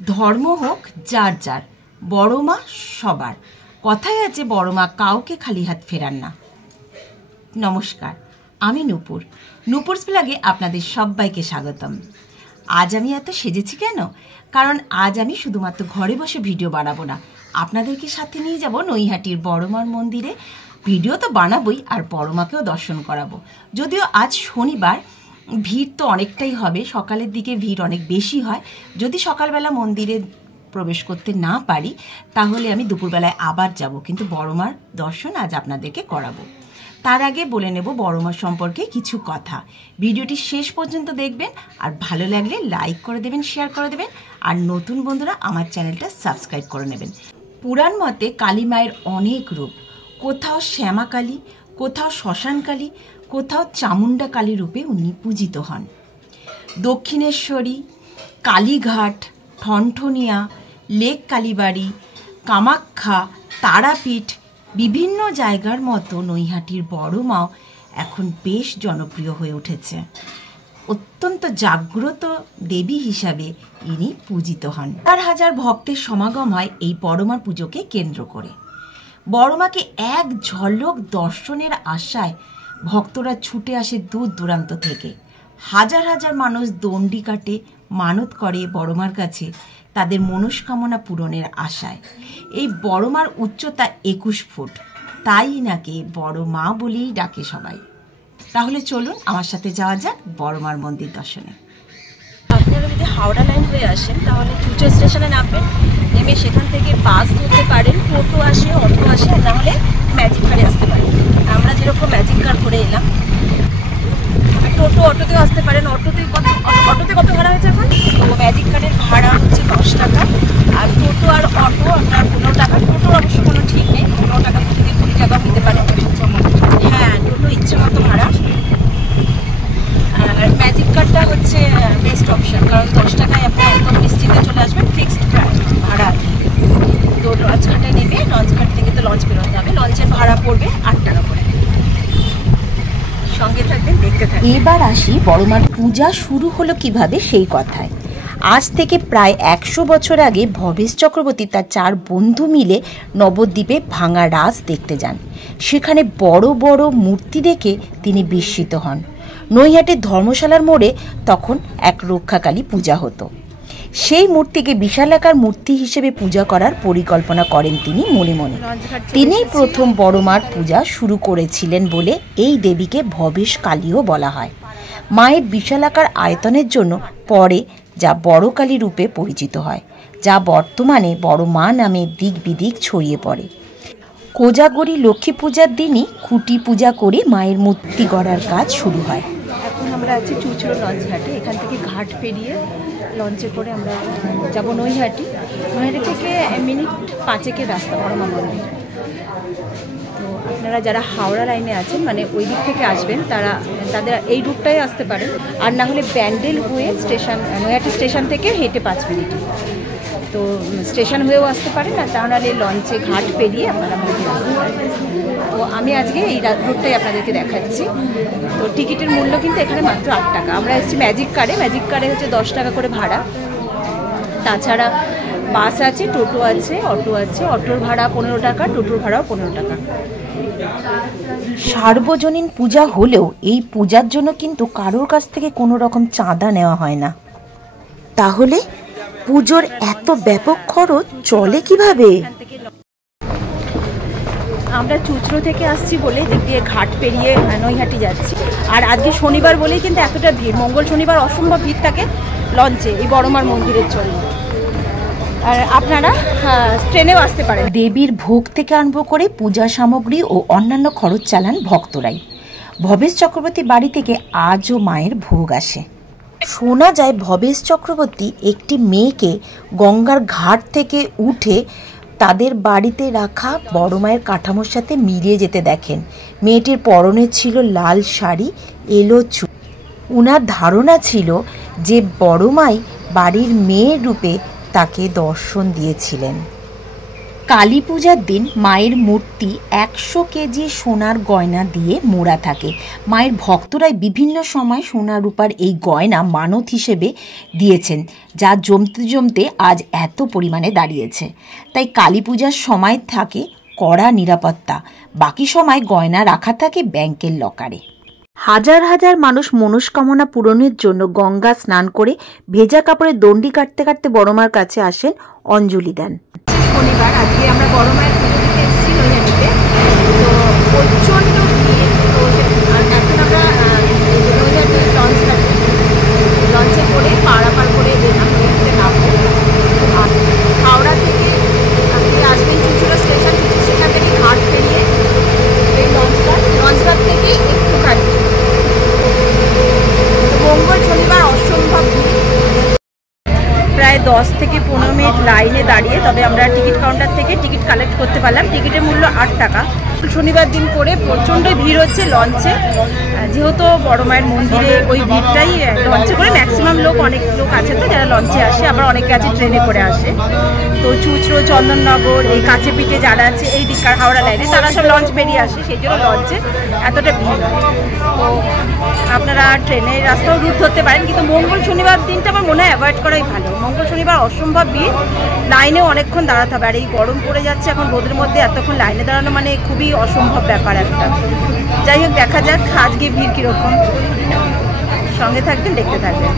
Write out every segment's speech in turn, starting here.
ধর্ম হোক যার যার, বড় মা সবার। কথায় আছে বড় মা কাউকে খালি হাত ফেরান না। নমস্কার, আমি নূপুর। নূপুরস ব্লগে আপনাদের সবাইকে স্বাগতম। আজ আমি এত সেজেছি কেন? কারণ আজ আমি শুধুমাত্র ঘরে বসে ভিডিও বানাবো না, আপনাদেরকে সাথে নিয়ে যাব নৈহাটির বড়মার মন্দিরে। ভিডিও তো বানাবোই, আর বড় মাকেও দর্শন করাবো। যদিও আজ শনিবার, ভিড় তো অনেকটাই হবে, সকালের দিকে ভিড় অনেক বেশি হয়। যদি সকালবেলা মন্দিরে প্রবেশ করতে না পারি তাহলে আমি দুপুরবেলায় আবার যাব, কিন্তু বড়মার দর্শন আজ আপনাদেরকে করাবো। তার আগে বলে নেব বড়মা সম্পর্কে কিছু কথা। ভিডিওটি শেষ পর্যন্ত দেখবেন, আর ভালো লাগলে লাইক করে দেবেন, শেয়ার করে দেবেন, আর নতুন বন্ধুরা আমার চ্যানেলটা সাবস্ক্রাইব করে নেবেন। পুরাণ মতে কালী মায়ের অনেক রূপ। কোথাও শ্যামা কালী, কোথাও শ্মশান কালী, কোথাও চামুণ্ডা কালী রূপে উনি পূজিত হন। দক্ষিণেশ্বরী, কালীঘাট, ঠনঠনিয়া, লেক কালীবাড়ি, কামাখ্যা, তারাপীঠ, বিভিন্ন জায়গার মতো নৈহাটির বড় মাও এখন বেশ জনপ্রিয় হয়ে উঠেছে। অত্যন্ত জাগ্রত দেবী হিসাবে ইনি পূজিত হন। হাজার হাজার ভক্তের সমাগম হয় এই বড়মার পুজোকে কেন্দ্র করে। বড়মাকে এক ঝলক দর্শনের আশায় ভক্তরা ছুটে আসে দূর দূরান্ত থেকে। হাজার হাজার মানুষ দণ্ডি কাটে, মানত করে বড়মার কাছে তাদের মনস্কামনা পূরণের আশায়। এই বড়মার উচ্চতা 21 ফুট, তাই নাকি বড় মা বলেই ডাকে সবাই। তাহলে চলুন আমার সাথে যাওয়া যাক বড়মার মন্দির দর্শনে। আপনারা যদি হাওড়া লাইন হয়ে আসেন তাহলে চুচো স্টেশনে নামবেন, নেমে সেখান থেকে বাস ধরতে পারেন, টোটো আসে, অটো আসে, আর নাহলে ম্যাজিক কারে আসতে পারেন। আমরা যেরকম ম্যাজিক কার করে এলাম, টোটো অটোতেও আসতে পারেন। অটোতে কত ভাড়া হয়েছে এখন? তো ম্যাজিক কারের ভাড়া হচ্ছে 10 টাকা, আর টোটো আর অটো আপনার 15 টাকা। টোটোর অবশ্য কোনো ঠিক নেই, 15 টাকা থেকে 20 টাকা নিতে পারেন। হ্যাঁ, টোটো ইচ্ছে মতো ভাড়া। আর ম্যাজিক কারটা হচ্ছে বেস্ট অপশন, কারণ 10 টাকায় আপনি একদম নিশ্চিন্তে চলে আসবেন, ফিক্সড ভাড়া। তো লঞ্চঘাটে নেবে, লঞ্চঘাট থেকে তো লঞ্চ বেরোতে হবে, লঞ্চের ভাড়া পড়বে 8 টাকা করে। সঙ্গে থাকবেন, দেখতে থাকবেন। এবার আসি বড়মার পূজা শুরু হলো কিভাবে সেই কথায়। আজ থেকে প্রায় 100 বছর আগে ভবেশ চক্রবর্তী তার 4 বন্ধু মিলে নবদ্বীপে ভাঙা রাস দেখতে যান। সেখানে বড় বড় মূর্তি দেখে তিনি বিস্মিত হন। নৈহাটির ধর্মশালার মোড়ে তখন এক রক্ষাকালী পূজা হতো। সেই মূর্তিকে বিশালাকার মূর্তি হিসেবে পূজা করার পরিকল্পনা করেন তিনি মনে মনে। তিনিই প্রথম বড়মার পূজা শুরু করেছিলেন বলে এই দেবীকে ভবেশ কালীও বলা হয়। মায়ের বিশালাকার আয়তনের জন্য পরে যা বড় কালী রূপে পরিচিত হয়, যা বর্তমানে বড় মা নামে দিক বিদিক ছড়িয়ে পড়ে। কোজাগরী লক্ষ্মী পূজার দিনই খুঁটি পূজা করে মায়ের মূর্তি গড়ার কাজ শুরু হয়। এখন আমরা আছি চুচড়ো লঞ্চ ঘাটে। এখান থেকে ঘাট পেরিয়ে লঞ্চে করে আমরা যাব নৈহাটি। নৈহাটি থেকে মিনিট 5-এর রাস্তা বড়মা মন্দির। তো আপনারা যারা হাওড়া লাইনে আছেন, মানে ওই দিক থেকে আসবেন, তাদের এই রুটটাই আসতে পারেন। আর না হলে ব্যান্ডেল হয়ে স্টেশন, নৈহাটি স্টেশন থেকে হেঁটে 5 মিনিট, তো স্টেশন হয়েও আসতে পারেন। আর তা নাহলে লঞ্চে ঘাট পেরিয়ে আপনারা মন্দির আসতে পারেন। তো আমি আজকে এই রুটটাই আপনাদেরকে দেখাচ্ছি। তো টিকিটের মূল্য কিন্তু এখানে মাত্র 8 টাকা। আমরা এসেছি ম্যাজিক কারে। ম্যাজিক কারে হচ্ছে 10 টাকা করে ভাড়া। তাছাড়া বাস আছে, টোটো আছে, অটো আছে। অটোর ভাড়া 15 টাকা, টোটোর ভাড়াও 15 টাকা। সার্বজনীন পূজা হলেও এই পূজার জন্য কিন্তু কারোর কাছ থেকে কোনো রকম চাঁদা নেওয়া হয় না। তাহলে পুজোর এত ব্যাপক খরচ চলে কিভাবে? আমরা চুচড়ো থেকে আসছি বলে দিক দিয়ে ঘাট পেরিয়ে নৈহাটি যাচ্ছি। আর আজকে শনিবার বলেই কিন্তু এতটা ভিড়। মঙ্গল শনিবার অসম্ভব ভিড় থাকে লঞ্চে এই বড়মার মন্দিরের জন্য। আর আপনারা ট্রেনেও আসতে পারেন। দেবীর ভোগ থেকে আরম্ভ করে পূজা সামগ্রী ও অন্যান্য খরচ চালান ভক্তরাই। ভবেশ চক্রবর্তী বাড়ি থেকে আজও মায়ের ভোগ আসে। শোনা যায় ভবেশ চক্রবর্তী একটি মেয়েকে গঙ্গার ঘাট থেকে উঠে তাদের বাড়িতে রাখা বড় মায়ের কাঠামোর সাথে মিলিয়ে যেতে দেখেন। মেয়েটির পরনে ছিল লাল শাড়ি, এলো চুল। উনার ধারণা ছিল যে বড় মাই বাড়ির মেয়ের রূপে তাকে দর্শন দিয়েছিলেন। কালী পূজার দিন মায়ের মূর্তি 100 কেজি সোনার গয়না দিয়ে মোড়া থাকে। মায়ের ভক্তরাই বিভিন্ন সময় সোনা রূপার এই গয়না মানত হিসেবে দিয়েছেন, যা জমতে জমতে আজ এত পরিমাণে দাঁড়িয়েছে। তাই কালী পূজার সময় থাকে কড়া নিরাপত্তা, বাকি সময় গয়না রাখা থাকে ব্যাংকের লকারে। হাজার হাজার মানুষ মনস্কামনা পূরণের জন্য গঙ্গা স্নান করে ভেজা কাপড়ে দণ্ডি কাটতে কাটতে বড়মার কাছে আসেন, অঞ্জলি দেন। শনিবার আজকে আমরা বড় মায়ের পুজো দিতে এসেছি নৈহাটিতে, তো প্রচণ্ড ভিড়। তো এখন আমরা নৈহাটি লঞ্চে করে পারাপার করে এলাম, নৈহাটিতে নামবো। আর হাওড়া থেকে আপনি আসবেন চুঁচুড়া স্টেশন, সেখান থেকে ঘাট পেরিয়ে এই লঞ্চঘাট থেকে একটুখানি মঙ্গল শনিবার অসম্ভব ভিড়। প্রায় 10 থেকে 15 মিনিট লাইনে দাঁড়িয়ে তবে আমরা টিকিট কাউন্টার থেকে টিকিট কালেক্ট করতে পারলাম। টিকিটের মূল্য 8 টাকা। শনিবার দিন করে প্রচণ্ড ভিড় হচ্ছে লঞ্চে, যেহেতু বড় মায়ের মন্দিরে ওই ভিড়টাই লঞ্চে করে ম্যাক্সিমাম অনেক লোক আছে তো যারা লঞ্চে আসে, আবার অনেকে আছে ট্রেনে করে আসে। তো চুঁচড়ো, চন্দননগর, এই কাছে পিঠে যারা আছে এই দিককার হাওড়া লাইনে, তারা সব লঞ্চ বেরিয়ে আসে, সেই জন্য লঞ্চে এতটা ভিড় হয়। তো আপনারা ট্রেনের রাস্তাও রুট ধরতে পারেন, কিন্তু মঙ্গল শনিবার দিনটা আমার মনে হয় অ্যাভয়েড করাই ভালো। মঙ্গল শনিবার অসম্ভব ভিড়, লাইনেও অনেকক্ষণ দাঁড়াতে হবে। আর এই গরম পড়ে যাচ্ছে এখন, রোদের মধ্যে এতক্ষণ লাইনে দাঁড়ানো মানে খুবই অসম্ভব ব্যাপার একটা। যাই হোক, দেখা যাক আজকে ভিড় কীরকম। সঙ্গে থাকবেন, দেখতে থাকবেন।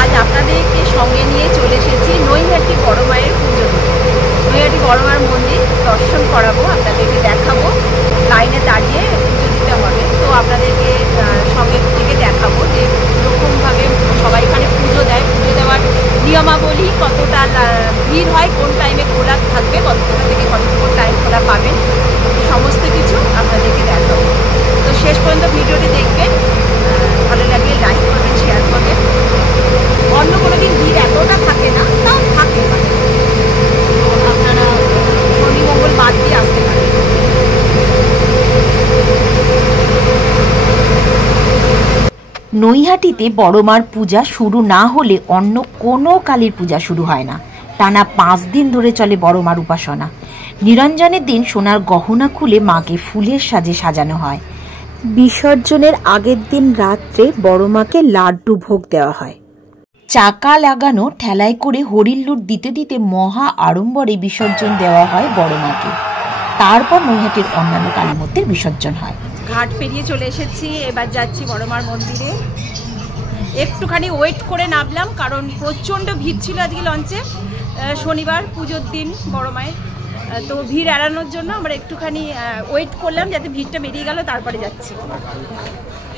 আজ আপনাদেরকে সঙ্গে নিয়ে চলে এসেছি নৈহাটি বড় মায়ের পুজো দিতে। নৈহাটি বড় মায়ের মন্দির দর্শন করাবো, আপনাদেরকে দেখাবো। লাইনে দাঁড়িয়ে পুজো দিতে হবে, তো আপনাদেরকে সঙ্গে থেকে দেখাবো যে কীরকমভাবে সবাই এখানে পুজো দেয়, পুজো দেওয়ার নিয়মাবলী, কতটা ভিড় হয়, কোন টাইমে খোলা থাকবে, কতটা থেকে কতক্ষণ টাইম খোলা পাবেন, সমস্ত কিছু আপনাদেরকে দেখাবো। তো শেষ পর্যন্ত ভিডিওটি দেখবেন, ভালো লাগলে লাইক করবেন, শেয়ার করবেন। অন্য কোনো দিন ভিড় এতটা থাকে না, তাও থাকে, তো আপনারা শনি মঙ্গল বাদ দিয়ে আসতে পারেন। নৈহাটিতে বড়মার পূজা শুরু না হলে অন্য কোনো কালীর পূজা শুরু হয় না। টানা 5 দিন ধরে চলে বড়মার উপাসনা। নিরঞ্জনের দিন সোনার গহনা খুলে মাকে ফুলের সাজে সাজানো হয়। বিসর্জনের আগের দিন রাত্রে বড়মাকে লাড্ডু ভোগ দেওয়া হয়। চাকা লাগানো ঠেলায় করে হরির লুট দিতে দিতে মহা আড়ম্বরে বিসর্জন দেওয়া হয় বড়মাকে। তারপর নৈহাটির অন্যান্য কালী মূর্তির বিসর্জন হয়। ঘাট পেরিয়ে চলে এসেছি, এবার যাচ্ছি বড়মার মন্দিরে। একটুখানি ওয়েট করে নামলাম, কারণ প্রচণ্ড ভিড় ছিল আজকে লঞ্চে। শনিবার পুজোর দিন বড় মায়ের, তো ভিড় এড়ানোর জন্য আমরা একটুখানি ওয়েট করলাম, যাতে ভিড়টা বেরিয়ে গেল, তারপরে যাচ্ছি।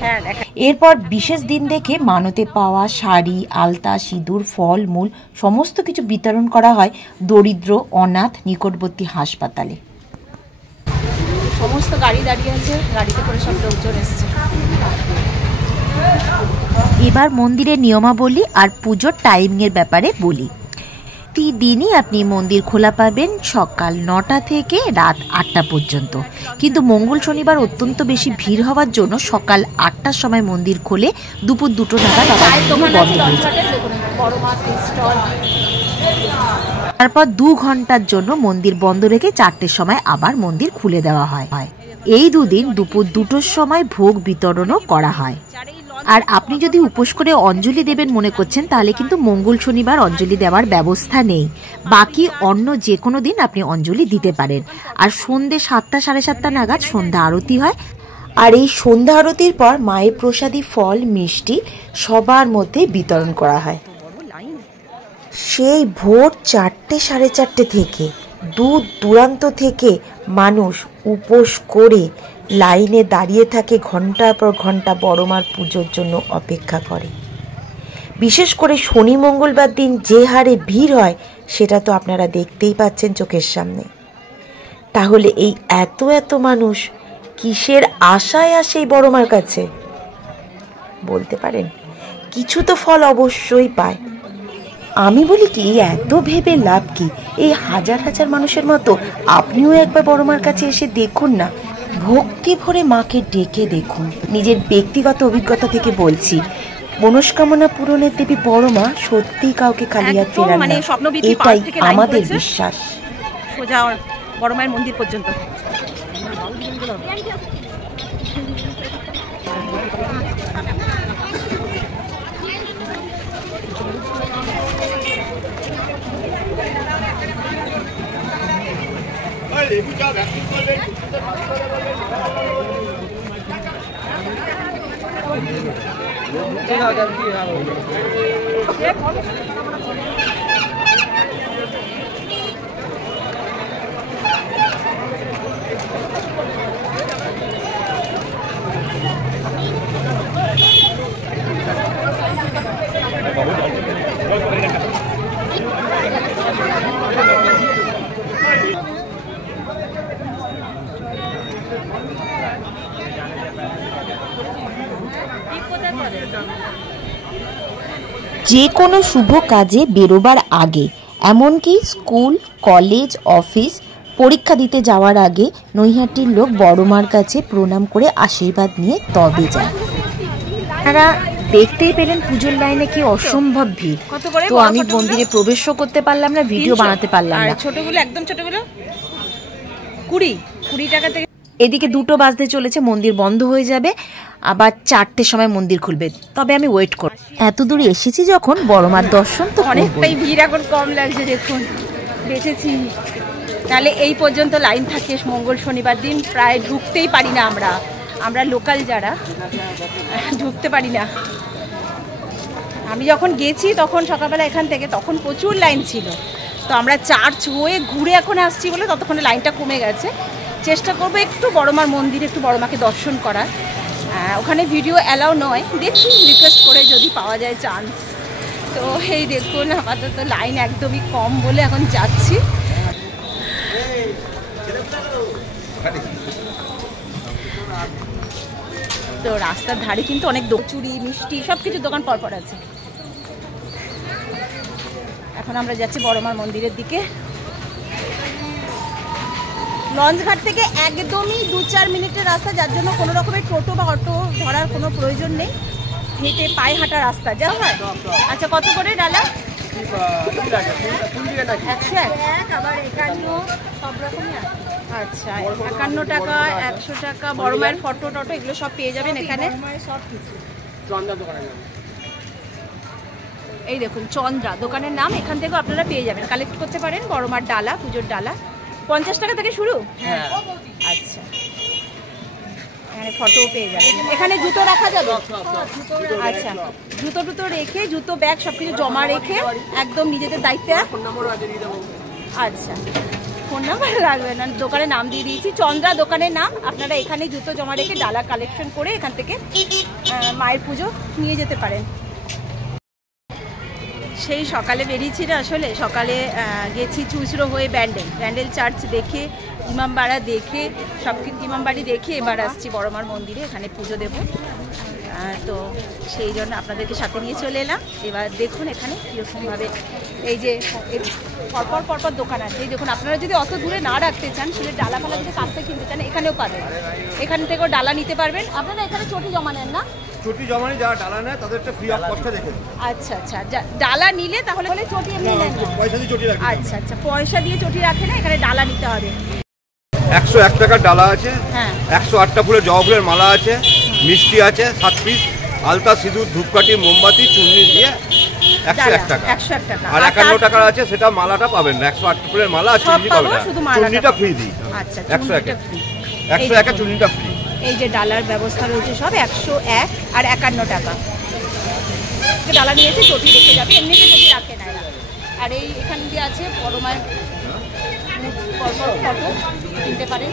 হ্যাঁ, এরপর বিশেষ দিন দেখে মানতে পাওয়া শাড়ি, আলতা, সিঁদুর, ফল মূল সমস্ত কিছু বিতরণ করা হয় দরিদ্র অনাথ নিকটবর্তী হাসপাতালে। সমস্ত গাড়ি দাঁড়িয়ে আছে, গাড়িতে করে সব লোকজন এসছে। এবার মন্দিরের নিয়মাবলী আর পুজোর টাইমিংয়ের ব্যাপারে বলি। প্রতিদিনই আপনি মন্দির খোলা পাবেন সকাল 9টা থেকে রাত 8টা পর্যন্ত, কিন্তু মঙ্গল শনিবার অত্যন্ত বেশি ভিড় হওয়ার জন্য সকাল 8টার সময় মন্দির খোলে, দুপুর 2টো নাগাদ বন্ধ হয়ে যায়। তারপর 2 ঘন্টার জন্য মন্দির বন্ধ রেখে 4টের সময় আবার মন্দির খুলে দেওয়া হয়। এই দুদিন দুপুর 2টোর সময় ভোগ বিতরণও করা হয়। আর আপনি যদি উপোস করে অঞ্জলি দেবেন মনে করছেন, তাহলে কিন্তু মঙ্গল শনিবার অঞ্জলি দেওয়ার ব্যবস্থা নেই। বাকি অন্য যে কোনো দিন আপনি অঞ্জলি দিতে পারেন। আর সন্ধ্যে 7টা সাড়ে 7টা নাগাদ সন্ধ্যা আরতি হয়। আর এই সন্ধ্যা আরতির পর মায়ের প্রসাদী ফল মিষ্টি সবার মধ্যে বিতরণ করা হয়। সেই ভোর 4টে সাড়ে 4টে থেকে দূর দূরান্ত থেকে মানুষ উপোস করে লাইনে দাঁড়িয়ে থাকে, ঘন্টার পর ঘন্টা বড়মার পুজোর জন্য অপেক্ষা করে। বিশেষ করে শনি মঙ্গলবার দিন যে হারে ভিড় হয় সেটা তো আপনারা দেখতেই পাচ্ছেন চোখের সামনে। তাহলে এই এত মানুষ কিসের আশায় আসে এই বড়মার কাছে বলতে পারেন? কিছু তো ফল অবশ্যই পায়। আমি বলি কি, এত ভেবে লাভ কি? এই হাজার হাজার মানুষের মতো আপনিও একবার বড়মার কাছে এসে দেখুন না, ভক্তি ভরে মাকে ডেকে দেখুন। নিজের ব্যক্তিগত অভিজ্ঞতা থেকে বলছি, মনস্কামনা পূরণের দেবী বড় মা সত্যিই কাউকে খালি হাত ফেরান না, এটাই আমাদের বিশ্বাস। সোজা বড় মায়ের মন্দির পর্যন্ত। যে কোনো শুভ কাজে বেরোবার আগে, এমনকি স্কুল, কলেজ, অফিস, পরীক্ষা দিতে যাওয়ার আগে নৈহাটির লোক বড় মার কাছে প্রণাম করে আশীর্বাদ নিয়ে তবে যায়। তারা দেখতেই পেলেন পুজোর লাইনে কি অসম্ভব ভিড়। তো আমি মন্দিরে প্রবেশও করতে পারলাম না, ভিডিও বানাতে পারলাম না। ছোটগুলো একদম ছোটগুলো 20 টাকা থেকে। এদিকে 2টো বাজতে চলেছে, মন্দির বন্ধ হয়ে যাবে, আবার 4টের সময় মন্দির খুলবে। তবে আমি ওয়েট করব, এত দূরে এসেছি যখন বড় মার দর্শন তো অনেকটাই ভিড় এখন কম লাগছে। দেখুন বেঁচেছি, তাহলে এই পর্যন্ত লাইন থাকে মঙ্গল শনিবার দিন, প্রায় ঢুকতেই পারি না আমরা লোকাল যারা ঢুকতে পারি না। আমি যখন গেছি তখন সকালবেলা এখান থেকে, তখন প্রচুর লাইন ছিল। তো আমরা চার্চ হয়ে ঘুরে এখন আসছি বলে ততক্ষণে লাইনটা কমে গেছে। চেষ্টা করবো একটু বড়মার মন্দিরে একটু বড়মাকে দর্শন করার। ওখানে ভিডিও অ্যালাউ নয়, দেখি রিকোয়েস্ট করে যদি পাওয়া যায় চান্স। তো এই দেখুন আপাতত লাইন একদমই কম বলে এখন যাচ্ছি। তো রাস্তার ধারে কিন্তু অনেক চুড়ি মিষ্টি সব কিছু দোকান পরপর আছে। এখন আমরা যাচ্ছি বড়মার মন্দিরের দিকে। লঞ্চঘাট থেকে একদমই 2-4 মিনিটের রাস্তা, যার জন্য কোনো রকমের টোটো বা অটো ধরার কোনো প্রয়োজন নেই, হেঁটে পায়ে হাঁটা রাস্তা যা হয়। আচ্ছা, কত করে ডালা? 151, সব রকমই আছে। আচ্ছা, 51 টাকা, 100 টাকা। বড় মায়ের ফটো টটো এগুলো সব পেয়ে যাবেন এখানে। এই দেখুন চন্দ্রা দোকানের নাম, এখান থেকেও আপনারা পেয়ে যাবেন, কালেক্ট করতে পারেন বড় মার ডালা, পুজোর ডালা। 50 টাকা থেকে শুরু। হ্যাঁ, আচ্ছা, এখানে ফটোও পেয়ে যাবেন। এখানে জুতো রাখা যাবে? আচ্ছা, জুতো রেখে, জুতো ব্যাগ সবকিছু জমা রেখে একদম নিজেদের দায়িত্বে। আচ্ছা, ফোন নাম্বার লাগবে না, দোকানের নাম দিয়ে দিয়েছি, চন্দ্রা দোকানের নাম। আপনারা এখানে জুতো জমা রেখে ডালা কালেকশন করে এখান থেকে মায়ের পুজো নিয়ে যেতে পারেন। সেই সকালে বেরিয়েছি না, আসলে সকালে গেছি চুচড়ো হয়ে ব্যান্ডেল চার্চ দেখে, ইমামবাড়া দেখে, সব ইমামবাড়ি দেখে এবার আসছি বড়মার মন্দিরে, এখানে পুজো দেব। তো সেই জন্য আপনাদেরকে সাথে নিয়ে চলে এলাম। এবার দেখুন এখানে কীরকমভাবে এই যে পরপর দোকান আছে। এই দেখুন, আপনারা যদি অত দূরে না রাখতে চান, সেটা ডালা ফালা যদি কাটতে কিনতে চান এখানেও পাবেন, এখান থেকেও ডালা নিতে পারবেন। আপনারা এখানে চটি জমা নেন না? চটি জমা নিয়ে যারা ডালা নেয় তাদেরটা ফ্রি অফ কস্টে দেখে। আচ্ছা, ডালা নিলে তাহলে চটি এমনি নেন না? পয়সা দিয়ে চটি রাখে। আচ্ছা, পয়সা দিয়ে চটি রাখে না, এখানে ডালা নিতে হবে। 101 টাকার ডালা আছে, হ্যাঁ, 108টা ফুলের জবা ফুলের মালা আছে, মিষ্টি আছে 7 পিস, আলতা, সিঁদুর, ধূপকাঠি, মোমবাতি, চুন্নি দিয়ে 101 টাকা। 101 টাকা। আর 51 টাকার আছে, সেটা মালাটা পাবেন না, 108 ফুলের মালা আর চুন্নি পাবেন না, চুন্নিটা ফ্রি দিই। আচ্ছা, 101 চুন্নিটা ফ্রি। এই যে ডালার ব্যবস্থা রয়েছে সব 101 আর 51 টাকা। ডালা নিয়েছে, চটি রেখে যাবে, এমনিতে চটি রাখে না এরা। আর এই এখান দিয়ে আছে বড় মায়ের ফটো কিনতে পারেন।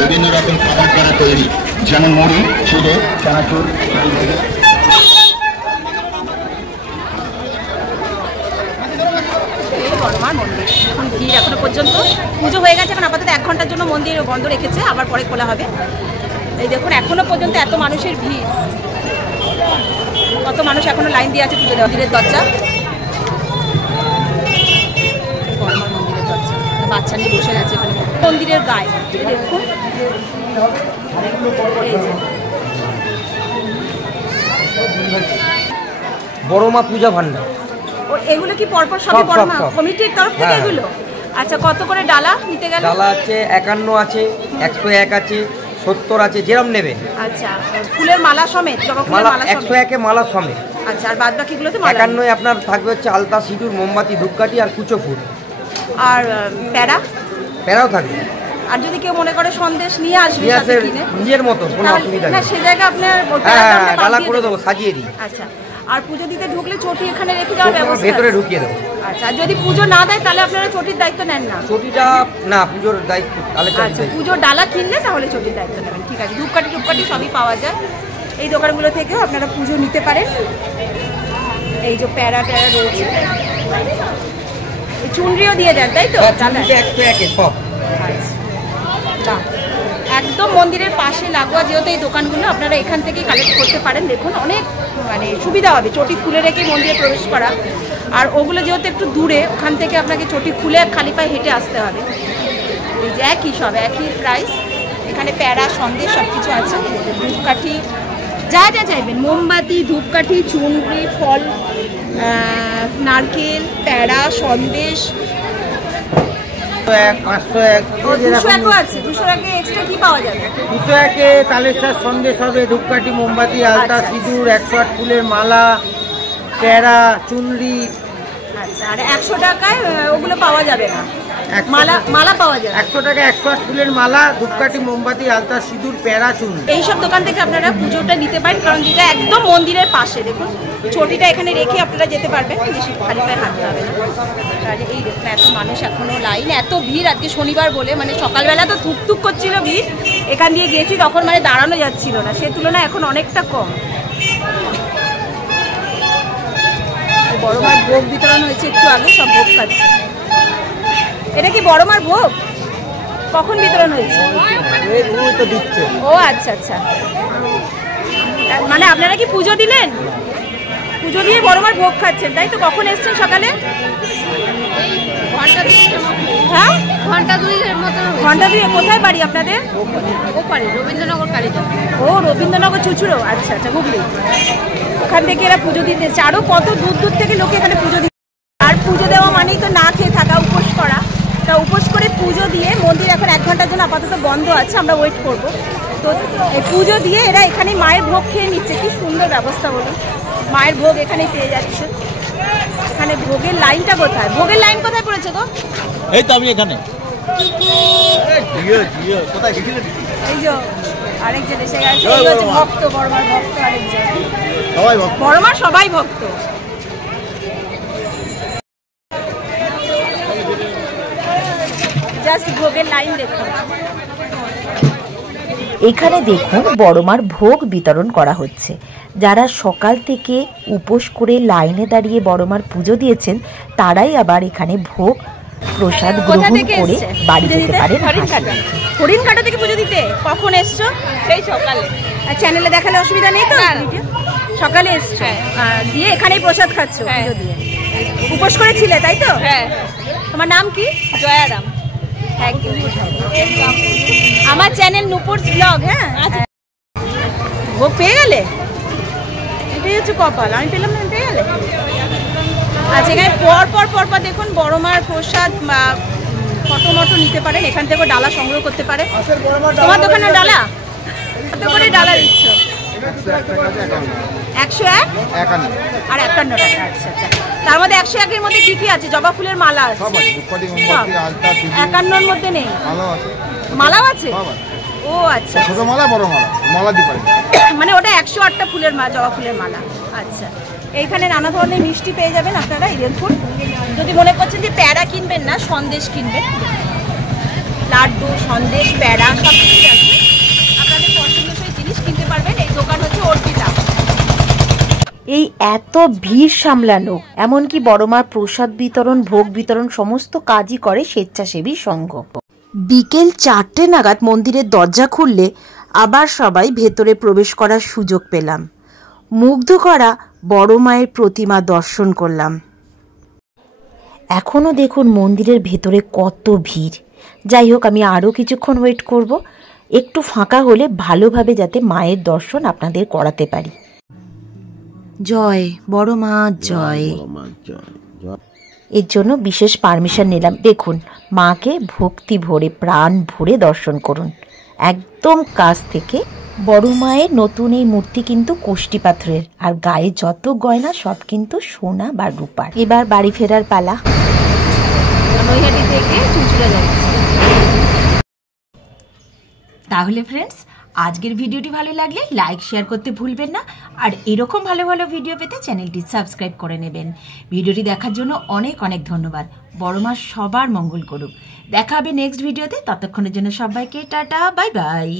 বিভিন্ন রকম খাবার দ্বারা তৈরি, যেমন মুড়ি, চিড়ে, চানাচুর। বড়মার মন্দির এখন ভিড়, এখনো পর্যন্ত পুজো হয়ে গেছে, এখন আপাতত 1 ঘন্টার জন্য মন্দির বন্ধ রেখেছে, আবার পরে খোলা হবে। এই দেখুন এখনো পর্যন্ত এত মানুষের ভিড়, কত মানুষ এখনো লাইন দিয়ে আছে পুজো দেওয়া। মন্দিরের দরজা, মন্দিরের দরজা, বাচ্চা নিয়ে বসে আছে এখানে মন্দিরের গায়ে। দেখুন বড় মা পূজা ভান্ডার। ও এগুলো কি পরপর সবই বড় মা কমিটির তরফ থেকে এগুলো? আচ্ছা, কত করে ডালা নিতে গেলে? ডালা আছে 51 আছে, 101 আছে, 70 আছে, যেরকম নেবে। আচ্ছা, ফুলের মালা সমেত? মালা 101 এ মালা সমেত। আচ্ছা, আর বাদ বাকিগুলোতে মালা? 51 আপনার থাকবে হচ্ছে আলতা, সিঁদুর, মোমবাতি, ধূপকাঠি আর কুচো ফুল। আর প্যারা? প্যারাও থাকবে। আর যদি কেউ মনে করে সন্দেশ নিয়ে আসবে সাথে কিনে, নিজের মতো কোনো অসুবিধা নেই। না, সে জায়গা আপনার ডালা করে দেবো, সাজিয়ে দিই। আচ্ছা, আর পুজো দিতে ঢুকলে চটি এখানে রেখে যাওয়ার ব্যবস্থা ভেতরে ঢুকিয়ে দেবো। আচ্ছা, আর যদি পুজো না দেয় তাহলে আপনারা চটির দায়িত্ব নেন না? চটিটা না, পুজোর দায়িত্ব। আচ্ছা, পুজোর ডালা কিনলে তাহলে চটির দায়িত্ব নেবেন, ঠিক আছে। ধূপকাঠি সবই পাওয়া যায় এই দোকানগুলো থেকেও, আপনারা পুজো নিতে পারেন। এই যে প্যারা রয়েছে, চুনরিও দিয়ে দেন তাই তো? 101 সব। আচ্ছা, একদম মন্দিরের পাশে লাগোয়া যেহেতু এই দোকানগুলো, আপনারা এখান থেকে কালেক্ট করতে পারেন। দেখুন অনেক মানে সুবিধা হবে চটি খুলে রেখে মন্দিরে প্রবেশ করা। আর ওগুলো যেহেতু একটু দূরে, ওখান থেকে আপনাকে চটি খুলে খালি পায়ে হেঁটে আসতে হবে। এই যে একই সব একই প্রাইস। এখানে প্যারা, সন্দেশ সব কিছু আছে। ধূপকাঠি যা যা চাইবেন, মোমবাতি, ধূপকাঠি, চুনরি, ফল, নারকেল, প্যারা, সন্দেশ। 501 201 আছে। 201 এক্সট্রা কি পাওয়া যাবে? 201 তালেশ্বর সন্দেশ হবে, ধূপকাঠি, মোমবাতি, আলতা, সিঁদুর, 108 ফুলের মালা, প্যারা, চুনরি। আচ্ছা, আর 100 টাকায় ওগুলো পাওয়া যাবে না? মালা পাওয়া যাবে 100 টাকা 108 ফুলের মালা, ধূপকাঠি, মোমবাতি, আলতা, সিঁদুর, প্যারা, চুনরি। এইসব দোকান থেকে আপনারা পুজোটা নিতে পারেন, কারণ যেটা একদম মন্দিরের পাশে। দেখুন চটিটা এখানে রেখে আপনারা যেতে পারবেন, বেশি খালি পায়ে হাঁটতে হবে না। তাহলে এই দেখুন এত মানুষ এখনো লাইন, এত ভিড়। আজকে শনিবার বলে মানে সকালবেলা তো থুকথুক করছিল ভিড়, এখান দিয়ে গেছি তখন মানে দাঁড়ানো যাচ্ছিল না, সে তুলনায় এখন অনেকটা কম। বড় মার ভোগ বিতরণ হয়েছে একটু আগে, সব ভোগ খাচ্ছে। এটা কি বড় মার ভোগ? কখন বিতরণ হয়েছে? ও আচ্ছা আচ্ছা, মানে আপনারা কি পুজো দিলেন? পুজো দিয়ে বড় মার ভোগ খাচ্ছেন তাই তো? কখন এসছেন? সকালে? হ্যাঁ, ঘন্টা দুয়ের মতো। ঘন্টা দুয়ে। কোথায় বাড়ি আপনাদের? ওপারে রবীন্দ্রনগর কালীতলা। ও রবীন্দ্রনগর চুচুড়ো। আচ্ছা আচ্ছা, হুগলি। ওখান থেকে এরা পুজো দিতে এসছে। আরও কত দূর দূর থেকে লোকে এখানে পুজো দিতে। আর পুজো দেওয়া মানেই তো না খেয়ে থাকা, উপোস করা। তা উপোস করে পুজো দিয়ে, মন্দির এখন 1 ঘন্টার জন্য আপাতত বন্ধ আছে, আমরা ওয়েট করব। তো এই পুজো দিয়ে এরা এখানে মায়ের ভোগ খেয়ে নিচ্ছে। কি সুন্দর ব্যবস্থা বলুন, মায়ের ভোগ এখানে পেয়ে যাচ্ছে। এখানে ভোগের লাইনটা কোথায়? ভোগের লাইন কোথায় পড়েছে গো? এই তো আমি এখানে। কোথায় গেছিলেন? এই যে আরেকজন এসে গেছে, এই হচ্ছে ভক্ত, বড়মার ভক্ত আরেকজন। সবাই ভক্ত, বড়মার সবাই ভক্ত। জাস্ট ভোগের লাইন দেখুন। এখানে দেখুন বড়মার ভোগ বিতরণ করা হচ্ছে। যারা সকাল থেকে উপোস করে লাইনে দাঁড়িয়ে বড়মার পুজো দিয়েছেন, তারাই আবার এখানে ভোগ প্রসাদ গ্রহণ করে বাড়ি যেতে পারেন। হরিণঘাটা থেকে পুজো দিতে কখন এসছো? সেই সকালে। চ্যানেলে দেখালে অসুবিধা নেই তো? সকালে এসছো, দিয়ে এখানেই প্রসাদ খাচ্ছ পুজো দিয়ে। উপোস করেছিলে তাই তো? হ্যাঁ। তোমার নাম কি? জয়ারাম। Thank you. আমার চ্যানেল নুপুরস ব্লগ। হ্যাঁ, ভোগ পেয়ে গেলে? এটাই হচ্ছে কপাল, আমি পেলাম না, পেয়ে গেলে। আচ্ছা, এখানে পর দেখুন বড়মার প্রসাদ বা ফটো মটো নিতে পারেন, এখান থেকে ডালা সংগ্রহ করতে পারে। তোমার দোকানে ডালা কত করে ডালা দিচ্ছ? 101 আর 51 টাকা। আচ্ছা আচ্ছা, তার মধ্যে 101 এর মধ্যে কি কি আছে? জবা ফুলের মালা আছে, 51 এর মধ্যে নেই? মালাও আছে। ও আচ্ছা, ছোট মালা, বড় মালা, মালা দিতে মানে ওটা 108টা ফুলের মালা, জবা ফুলের মালা। আচ্ছা, এইখানে নানা ধরনের মিষ্টি পেয়ে যাবেন আপনারা। দেখুন, যদি মনে করছেন যে প্যারা কিনবেন না, সন্দেশ কিনবেন, লাড্ডু, সন্দেশ, প্যারা সব কিছু আছে। আপনাদের পছন্দসই জিনিস কিনতে পারবেন। এই দোকান হচ্ছে অর্পিতা। এই এত ভিড় সামলানো, এমনকি বড়মার প্রসাদ বিতরণ, ভোগ বিতরণ সমস্ত কাজই করে স্বেচ্ছাসেবী সংঘ। বিকেল 4টে নাগাদ মন্দিরের দরজা খুললে আবার সবাই ভেতরে প্রবেশ করার সুযোগ পেলাম। মুগ্ধ করা বড় মায়ের প্রতিমা দর্শন করলাম। এখনও দেখুন মন্দিরের ভেতরে কত ভিড়। যাই হোক, আমি আরও কিছুক্ষণ ওয়েট করব, একটু ফাঁকা হলে ভালোভাবে যাতে মায়ের দর্শন আপনাদের করাতে পারি। জয় বড় মা জয়। এর জন্য বিশেষ পারমিশন নিলাম। দেখুন, মাকে ভক্তি ভরে প্রাণ ভরে দর্শন করুন একদম কাছ থেকে। বড় মায়ের নতুন এই মূর্তি কিন্তু কোষ্টি পাথরের, আর গায়ে যত গয়না সব কিন্তু সোনা বা রূপার। এবার বাড়ি ফেরার পালা। নৈহাটি থেকে চুঁচুড়া যাচ্ছি। তাহলে ফ্রেন্ডস, আজকের ভিডিওটি ভালো লাগলে লাইক শেয়ার করতে ভুলবেন না, আর এরকম ভালো ভালো ভিডিও পেতে চ্যানেলটি সাবস্ক্রাইব করে নেবেন। ভিডিওটি দেখার জন্য অনেক অনেক ধন্যবাদ। বড় মা সবার মঙ্গল করুক। দেখা হবে নেক্সট ভিডিওতে। ততক্ষণের জন্য সবাইকে টাটা, বাই বাই।